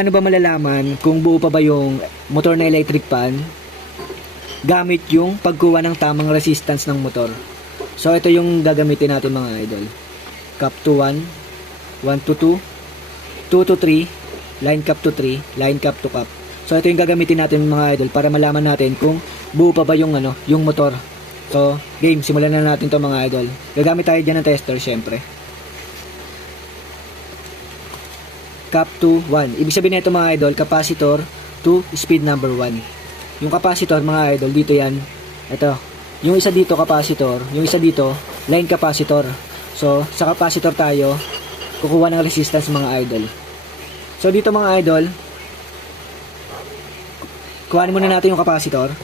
paano ba malalaman kung buo pa ba yung motor na electric fan? Gamit yung pagkuha ng tamang resistance ng motor. So ito yung gagamitin natin mga idol. Cap to 1, 1 to 2, 2 to 3, line cap to 3, line cap to cap. So ito yung gagamitin natin mga idol para malaman natin kung buo pa ba yung yung motor. So game, simulan na natin to mga idol. Gagamit tayo dyan ng tester syempre. Cap to 1. Ibig sabihin nito mga idol, capacitor to speed number 1. Yung capacitor mga idol, dito yan. Ito. Yung isa dito capacitor, yung isa dito line capacitor. So, sa capacitor tayo kukuha ng resistance mga idol. So, dito mga idol, kuhanin muna natin yung capacitor.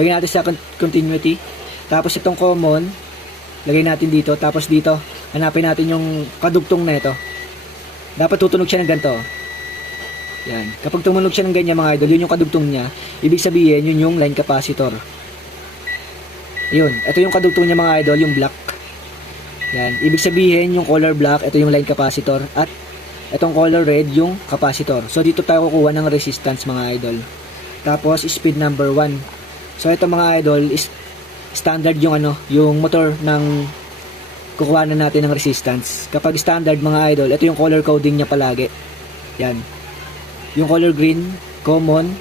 Lagyan natin sa continuity. Tapos itong common, lagay natin dito. Tapos dito, hanapin natin yung kadugtong na ito. Dapat tutunog siya ng ganito. Yan. Kapag tumunog siya ng ganyan mga idol, yun yung kadugtong niya. Ibig sabihin, yun yung line capacitor. Yun. Ito yung kadugtong niya mga idol, yung black. Yan. Ibig sabihin, yung color black, ito yung line capacitor. At itong color red, yung capacitor. So, dito tayo kukuha ng resistance mga idol. Tapos, speed number 1. So, ito mga idol, is standard yung yung motor ng kukuha na natin ng resistance. Kapag standard mga idol, ito yung color coding niya palagi. Yan. Yung color green, common,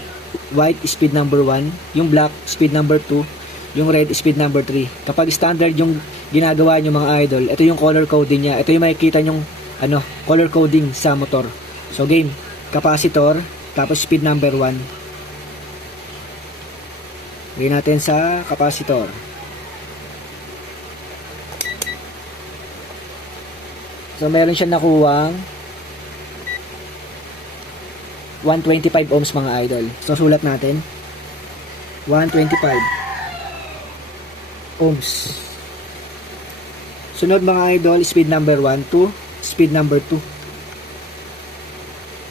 white, speed number 1. Yung black, speed number 2. Yung red, speed number 3. Kapag standard yung ginagawa nyo mga idol, ito yung color coding niya. Ito yung makikita nyong color coding sa motor. So game, capacitor, tapos speed number 1. Lagyan natin sa capacitor. So, meron siya nakuwang 125 ohms mga idol. So, sulat natin. 125 ohms. Sunod mga idol, speed number 1 to speed number 2.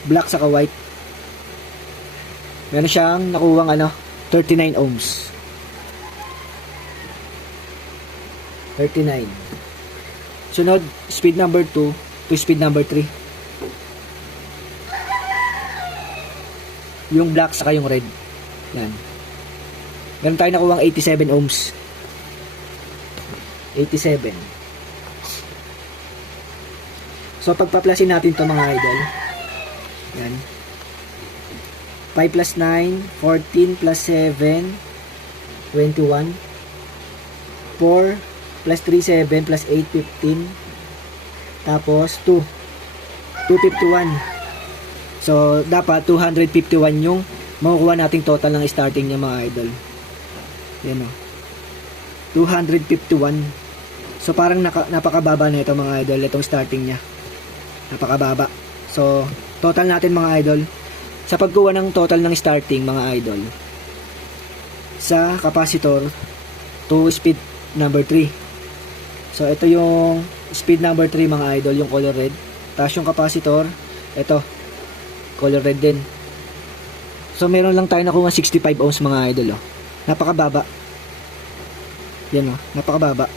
Black saka white. Meron siyang nakuwang 39 ohms. 39. Sunod, speed number 2 to speed number 3. Yung black saka yung red. Yan. Meron tayo nakuha 87 ohms. 87. So, pagpaplasin natin to mga idol. Yan. 5 plus 9, 14 plus 7, 21. 4 plus 3, 7 plus 8, 15. Tapos 2, 251. So dapat 251 yung makukuha nating total ng starting niya mga idol. Yan o, 251. So parang napakababa na ito mga idol, itong starting niya. Napakababa. So total natin mga idol, sa pagkuha ng total ng starting mga idol, sa capacitor to speed number 3. So, ito yung speed number 3 mga idol, yung color red. Tapos yung capacitor, ito, color red din. So, meron lang tayo nakuha 65 ohms mga idol. Napakababa. Yan napakababa.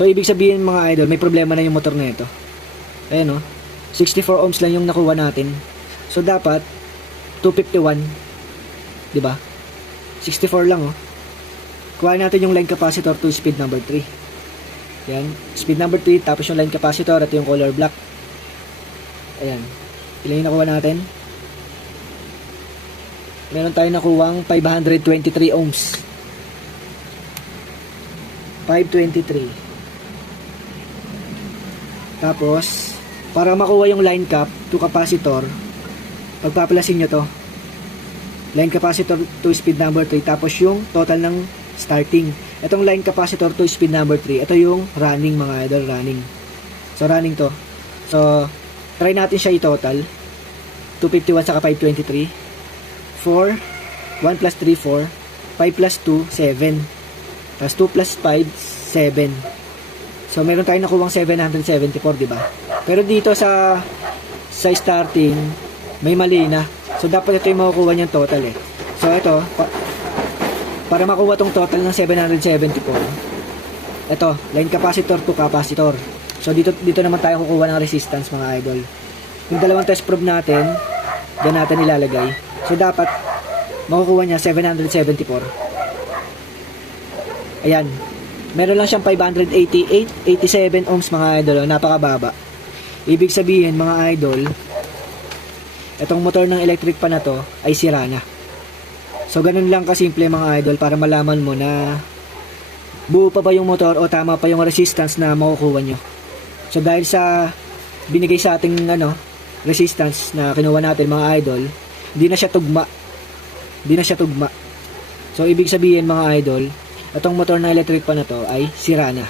So, ibig sabihin mga idol, may problema na yung motor na ito. Ayan 64 ohms lang yung nakuha natin. So, dapat 251. Diba? 64 lang kuha natin yung line capacitor to speed number 3. Yan. Speed number 3, tapos yung line capacitor at yung color black. Ayan. Ilan yung nakuha natin? Meron tayo nakuwang 523 ohms. 523. Tapos, para makuha yung line cap to capacitor, pagpaplasin nyo to. Line capacitor to speed number 3, tapos yung total ng starting. Itong line capacitor to speed number 3, ito yung running mga idol, running. So running to. So try natin siya i-total. 251 saka 523. 4, 1 plus 3, 4. 5 plus 2, 7. Tapos 2 plus 5, 7. So meron tayong nakuwang 774, di ba? Pero dito sa starting, may mali na. So dapat ito yung makukuha niyang total So ito, para makuha tong total ng 774, ito, line capacitor to capacitor. So dito naman tayo kukuha ng resistance mga idol. Yung dalawang test probe natin, dyan natin ilalagay. So dapat makukuha niya 774. Ayan. Meron lang siyang 588, 87 ohms mga idol. Napakababa. Ibig sabihin mga idol, itong motor ng electric pan na to ay sira na. So ganun lang kasimple mga idol para malaman mo na buo pa ba yung motor o tama pa yung resistance na makukuha nyo. So dahil sa binigay sa ating resistance na kinuha natin mga idol, hindi na siya tugma. So ibig sabihin mga idol, itong motor na electric pan na to ay sira na.